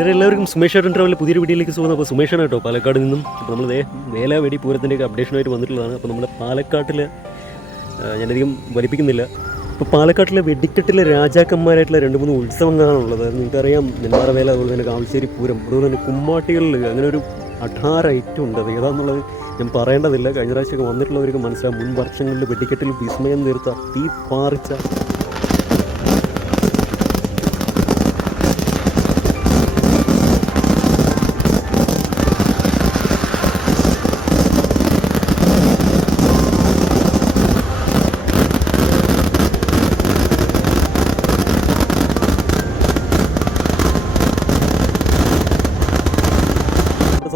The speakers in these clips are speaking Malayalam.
എല്ലാവർക്കും സുമേഷ് ട്രാവലിൽ പുതിയൊരു വീഡിയോയിലേക്ക് സുഖം. അപ്പോൾ സുമേഷാണ് കേട്ടോ പാലക്കാട് നിന്നും. അപ്പോൾ നമ്മൾ വേലാവേടി പൂരത്തിൻ്റെയൊക്കെ അപ്ഡേഷനായിട്ട് വന്നിട്ടുള്ളതാണ്. അപ്പോൾ നമ്മുടെ പാലക്കാട്ടിൽ ഞാനധികം വലിപ്പിക്കുന്നില്ല. ഇപ്പോൾ പാലക്കാട്ടിലെ വെടിക്കെട്ടിലെ രാജാക്കന്മാരായിട്ടുള്ള 2-3 ഉത്സവങ്ങളാണുള്ളത്. നിങ്ങൾക്കറിയാം, നെന്മാറ വേല, അതുപോലെ തന്നെ കാവശ്ശേരി പൂരം, അതുപോലെ തന്നെ കുമ്മാട്ടികളിൽ അങ്ങനെ ഒരു 18 ഐറ്റം ഉണ്ട്. അത് ഏതാണെന്നുള്ളത് ഞാൻ പറയേണ്ടതില്ല. കഴിഞ്ഞ പ്രാവശ്യമൊക്കെ വന്നിട്ടുള്ളവർക്ക് മനസ്സിലാവും. മുൻ വർഷങ്ങളിൽ വെടിക്കെട്ടിൽ വിസ്മയം തീർത്ത തീ പാറിച്ച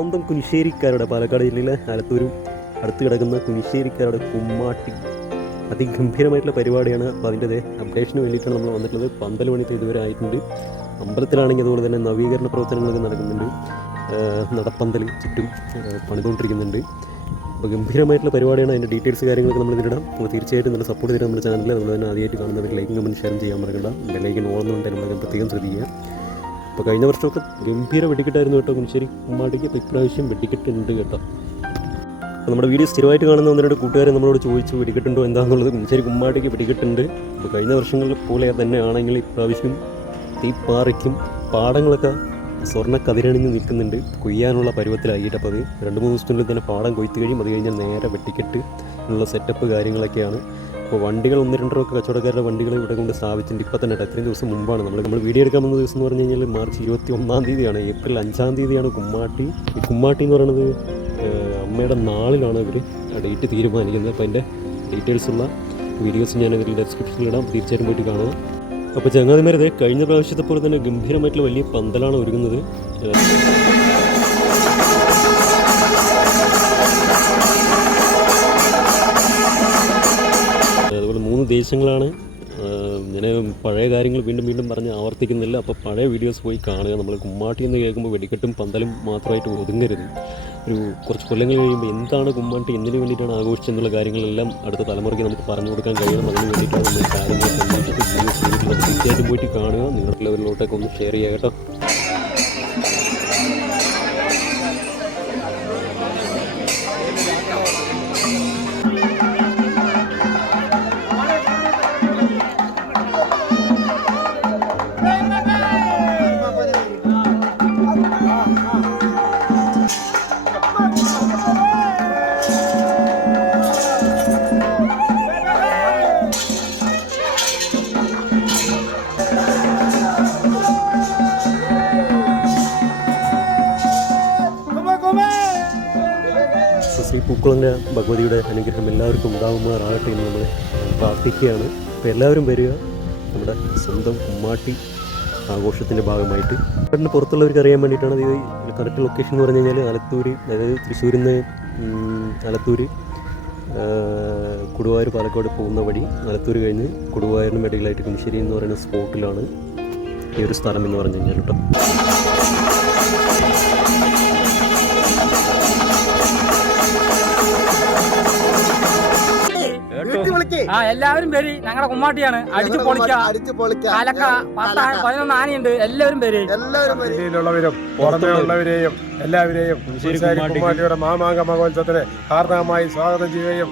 സ്വന്തം കുനിശ്ശേരിക്കാരുടെ, പാലക്കാട് ജില്ലയിലെ ആലത്തൂരും അടുത്ത് കിടക്കുന്ന കുനിശ്ശേരിക്കാരുടെ കുമ്മാട്ടി അതിഗംഭീരമായിട്ടുള്ള പരിപാടിയാണ്. അപ്പോൾ അതിൻ്റെ അപ്ഡേഷന് വേണ്ടിയിട്ടാണ് നമ്മൾ വന്നിട്ടുള്ളത്. 12 മണിക്ക് ഇതുവരെ ആയിട്ടുണ്ട്. അമ്പലത്തിലാണെങ്കിൽ അതുപോലെ തന്നെ നവീകരണ പ്രവർത്തനങ്ങളൊക്കെ നടക്കുന്നുണ്ട്. നടപ്പന്തൽ ചുറ്റും പണിതുകൊണ്ടിരിക്കുന്നുണ്ട്. അപ്പോൾ ഗംഭീരമായിട്ടുള്ള പരിപാടിയാണ്. അതിൻ്റെ ഡീറ്റെയിൽസ് കാര്യങ്ങളൊക്കെ നമ്മൾ ഇതിലിടാം. അപ്പോൾ തീർച്ചയായിട്ടും നല്ല സപ്പോർട്ട് ചെയ്ത് നമ്മുടെ ചാനലിൽ അതുപോലെ തന്നെ ആദ്യമായിട്ട് കാണുന്നവർ ലൈക്കും കമൻറ്റ് ഷെയർ ചെയ്യാൻ മറക്കണ്ട. ബെല്ലൈക്കൻ ഓളുന്നുണ്ടെങ്കിൽ നമ്മളൊക്കെ പ്രത്യേകം ശ്രദ്ധിക്കുക. അപ്പോൾ കഴിഞ്ഞ വർഷമൊക്കെ ഗംഭീര വെടിക്കെട്ടായിരുന്നു കേട്ടോ കുനിശ്ശേരി കുമ്മാട്ടിക്ക്. അപ്പോൾ ഇപ്രാവശ്യം വെടിക്കെട്ട് ഉണ്ട് കേട്ടോ. അപ്പോൾ നമ്മുടെ വീഡിയോ സ്ഥിരമായിട്ട് കാണുന്ന 1-2 കൂട്ടുകാരെ നമ്മളോട് ചോദിച്ചു വെടിക്കെട്ടുണ്ടോ എന്താണെന്നുള്ളത്. കുനിശ്ശേരി കുമ്മാട്ടിക്ക് വെടിക്കെട്ടുണ്ട്. അപ്പോൾ കഴിഞ്ഞ വർഷങ്ങളിൽ പോലെ തന്നെ ആണെങ്കിൽ ഇപ്രാവശ്യം തീപ്പാറയ്ക്കും പാടങ്ങളൊക്കെ സ്വർണ്ണ കതിരണിഞ്ഞ് നിൽക്കുന്നുണ്ട്. കൊയ്യാനുള്ള പരുവത്തിലായിട്ട്. അപ്പോൾ അത് 2-3 ദിവസത്തിനുള്ളിൽ തന്നെ പാടം കൊയ്ത്ത് കഴിയും. അത് കഴിഞ്ഞാൽ നേരെ വെടിക്കെട്ട് ഉള്ള സെറ്റപ്പ് കാര്യങ്ങളൊക്കെയാണ്. അപ്പോൾ വണ്ടികൾ 1-2 കച്ചവടക്കാരുടെ വണ്ടികൾ ഇവിടെ കൊണ്ട് സ്ഥാപിച്ചിട്ടുണ്ട്. ഇപ്പോൾ തന്നെ ഇത്രയും ദിവസം മുമ്പാണ് നമ്മൾ വീഡിയോ എടുക്കാൻ വന്ന ദിവസം എന്ന് പറഞ്ഞു കഴിഞ്ഞാൽ മാർച്ച് 21-ാം തീയതിയാണ്. ഏപ്രിൽ 5-ാം തീയതിയാണ് കുമ്മാട്ടി. ഈ കുമ്മാട്ടി എന്ന് പറയുന്നത് അമ്മയുടെ നാളിലാണ് ഇവർ ഡേറ്റ് തീരുമാനിക്കുന്നത്. അപ്പോൾ അതിൻ്റെ ഡീറ്റെയിൽസുള്ള വീഡിയോസ് ഞാൻ ഇതിൽ ഡിസ്ക്രിപ്ഷനിലിടാം. തീർച്ചയായിട്ടും പോയിട്ട് കാണുക. അപ്പോൾ ചങ്ങാതിമാരത് കഴിഞ്ഞ പ്രാവശ്യത്തെ പോലെ തന്നെ ഗംഭീരമായിട്ടുള്ള വലിയ പന്തലാണ് ഒരുങ്ങുന്നത്. അതുപോലെ 3 ദേശങ്ങളാണ്. ഞാൻ പഴയ കാര്യങ്ങൾ വീണ്ടും പറഞ്ഞ് ആവർത്തിക്കുന്നില്ല. അപ്പോൾ പഴയ വീഡിയോസ് പോയി കാണുക. നമ്മൾ കുമ്മാട്ടി എന്ന് കേൾക്കുമ്പോൾ വെടിക്കെട്ടും പന്തലും മാത്രമായിട്ട് ഒതുങ്ങരുത്. ഒരു കുറച്ച് കൊല്ലങ്ങൾ കഴിയുമ്പോൾ എന്താണ് കുമ്മാട്ടി, എന്തിനു വേണ്ടിയിട്ടാണ് ആഘോഷിച്ചെന്നുള്ള കാര്യങ്ങളെല്ലാം അടുത്ത തലമുറയ്ക്ക് നമുക്ക് പറഞ്ഞു കൊടുക്കാൻ കഴിയണം. അതിന് വേണ്ടിയിട്ടാണ് നമ്മൾ കാര്യങ്ങൾ കണ്ടിട്ട് തീർച്ചയായിട്ടും പോയിട്ട് കാണുക. നിങ്ങളുടെ ലെവലിലോട്ടൊക്കെ ഒന്ന് ഷെയർ ചെയ്യുക കേട്ടോ. ശ്രീ പൂക്കുളങ്ങര ഭഗവതിയുടെ അനുഗ്രഹം എല്ലാവർക്കും ഉണ്ടാകുമാറാകട്ടെ എന്ന് നമ്മൾ പ്രാർത്ഥിക്കുകയാണ്. അപ്പോൾ എല്ലാവരും വരിക നമ്മുടെ സ്വന്തം കുമ്മാട്ടി ആഘോഷത്തിൻ്റെ ഭാഗമായിട്ട്. നാട്ടിന് പുറത്തുള്ളവർക്ക് അറിയാൻ വേണ്ടിയിട്ടാണ് ഇത് കറക്റ്റ് ലൊക്കേഷൻ എന്ന് പറഞ്ഞു കഴിഞ്ഞാൽ ആലത്തൂർ, അതായത് തൃശ്ശൂരിൽ നിന്ന് ആലത്തൂർ കൊടുവായൂർ പാലക്കാട് പോകുന്ന വഴി ആലത്തൂർ കഴിഞ്ഞ് കൊടുവായൂരിന് ഇടയിലായിട്ട് കുനിശ്ശേരി എന്ന് പറയുന്ന സ്പോട്ടിലാണ് ഈ ഒരു സ്ഥലം എന്ന് പറഞ്ഞു കഴിഞ്ഞാൽ കേട്ടോ. എല്ലാവരും പേര് ഞങ്ങളുടെ കുമ്മാട്ടിയാണ്. അടിച്ചു പൊളിക്കാം. 11 ആനയുണ്ട്. എല്ലാവരും പേര് ജില്ലയിലുള്ളവരും പുറമേയുള്ളവരെയും എല്ലാവരെയും കുമ്മാട്ടിയുടെ മാമാങ്ക മഹോത്സവത്തിന് ഹാർദവമായി സ്വാഗതം ചെയ്യുകയും